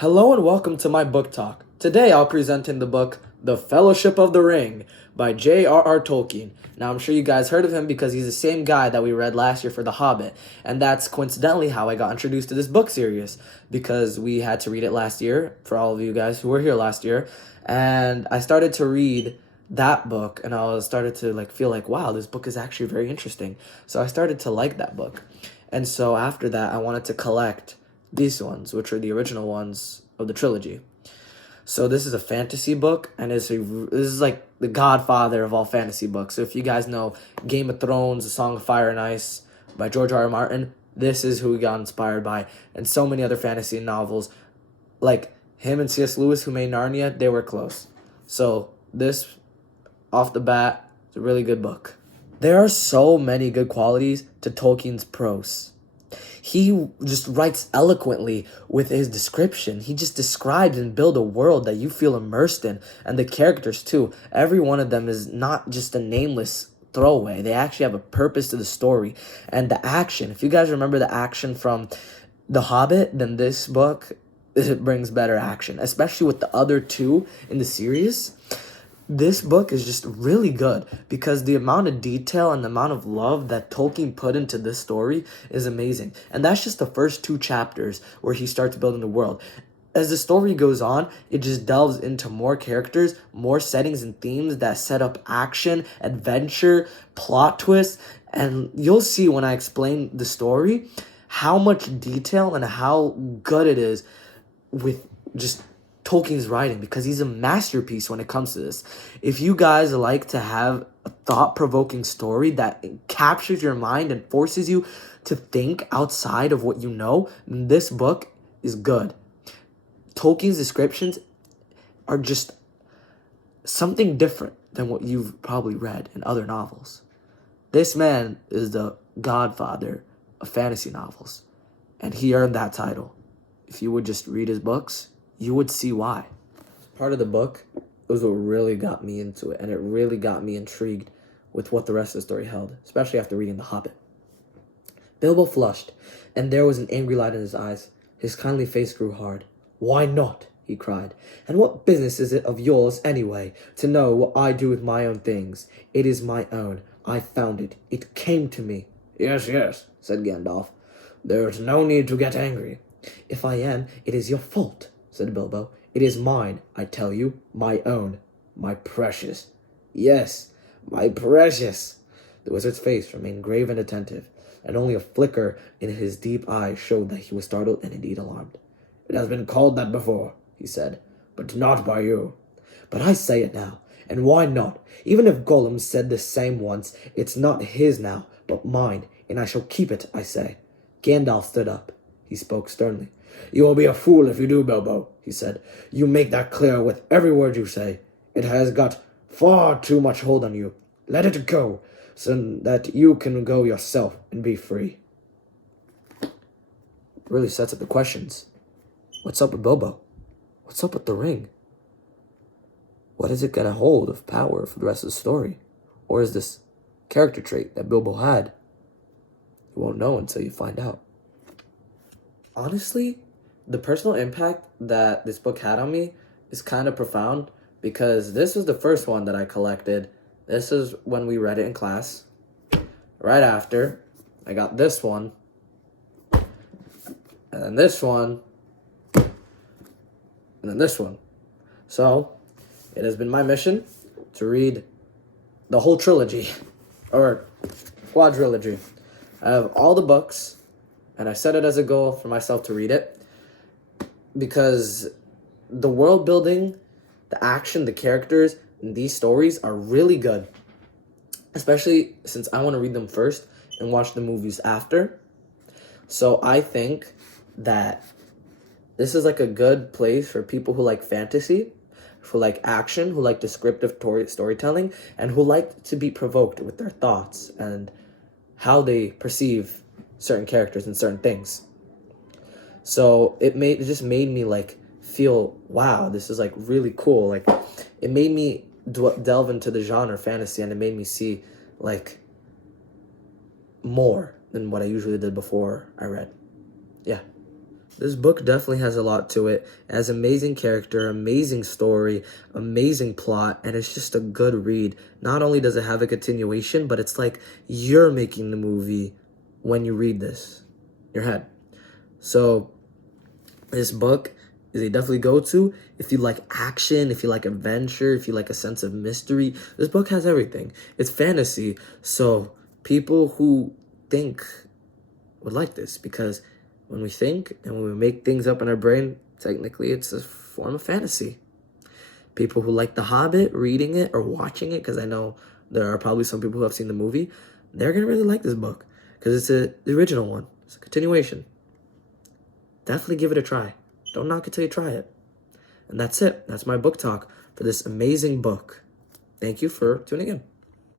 Hello and welcome to my book talk. Today I'll present in the book The Fellowship of the Ring by J.R.R. Tolkien. Now I'm sure you guys heard of him because he's the same guy that we read last year for The Hobbit, and that's coincidentally how I got introduced to this book series because we had to read it last year for all of you guys who were here last year, and I started to read that book and I started to feel like, wow, this book is actually very interesting. So I started to like that book. And so after that I wanted to collect these ones, which are the original ones of the trilogy. So this is a fantasy book, and this is like the godfather of all fantasy books. So if you guys know Game of Thrones, A Song of Fire and Ice by George R. R. Martin, this is who he got inspired by, and so many other fantasy novels. Like him and C.S. Lewis, who made Narnia, they were close. So this, off the bat, is a really good book. There are so many good qualities to Tolkien's prose. He just writes eloquently with his description. He just describes and builds a world that you feel immersed in. And the characters too. Every one of them is not just a nameless throwaway. They actually have a purpose to the story. And the action, if you guys remember the action from The Hobbit, then this book, it brings better action. Especially with the other two in the series. This book is just really good because the amount of detail and the amount of love that Tolkien put into this story is amazing. And that's just the first two chapters where he starts building the world. As the story goes on, it just delves into more characters, more settings and themes that set up action, adventure, plot twists, and you'll see when I explain the story how much detail and how good it is with just Tolkien's writing, because he's a masterpiece when it comes to this. If you guys like to have a thought-provoking story that captures your mind and forces you to think outside of what you know, then this book is good. Tolkien's descriptions are just something different than what you've probably read in other novels. This man is the godfather of fantasy novels, and he earned that title. If you would just read his books, you would see why. Part of the book was what really got me into it, and it really got me intrigued with what the rest of the story held, especially after reading The Hobbit. Bilbo flushed, and there was an angry light in his eyes. His kindly face grew hard. "Why not?" he cried. "And what business is it of yours, anyway, to know what I do with my own things? It is my own. I found it. It came to me." "Yes, yes," said Gandalf. "There is no need to get angry." "If I am, it is your fault," said Bilbo. "It is mine, I tell you, my own, my precious." "Yes, my precious." The wizard's face remained grave and attentive, and only a flicker in his deep eyes showed that he was startled and indeed alarmed. "It has been called that before," he said, "but not by you." "But I say it now, and why not? Even if Gollum said the same once, it's not his now, but mine, and I shall keep it, I say." Gandalf stood up. He spoke sternly. "You will be a fool if you do, Bilbo," he said. "You make that clear with every word you say. It has got far too much hold on you. Let it go, so that you can go yourself and be free." Really sets up the questions. What's up with Bilbo? What's up with the ring? What is it gonna hold of power for the rest of the story? Or is this character trait that Bilbo had? You won't know until you find out. Honestly, the personal impact that this book had on me is kind of profound because this was the first one that I collected. This is when we read it in class. Right after, I got this one, and then this one, and then this one. So, it has been my mission to read the whole trilogy, or quadrilogy. I have all the books, and I set it as a goal for myself to read it because the world building, the action, the characters in these stories are really good, especially since I want to read them first and watch the movies after. So I think that this is like a good place for people who like fantasy, who like action, who like descriptive storytelling, and who like to be provoked with their thoughts and how they perceive certain characters and certain things. So it just made me feel, wow, this is really cool. It made me delve into the genre fantasy, and it made me see more than what I usually did before I read. Yeah. This book definitely has a lot to it. It has amazing character, amazing story, amazing plot, and it's just a good read. Not only does it have a continuation, but it's like you're making the movie when you read this in your head. So this book is a definitely go-to if you like action, if you like adventure, if you like a sense of mystery. This book has everything. It's fantasy, so people who think would like this, because when we think and when we make things up in our brain, technically it's a form of fantasy. People who like The Hobbit, reading it or watching it, because I know there are probably some people who have seen the movie, they're going to really like this book because it's the original one. It's a continuation. Definitely give it a try. Don't knock it till you try it. And that's it. That's my book talk for this amazing book. Thank you for tuning in.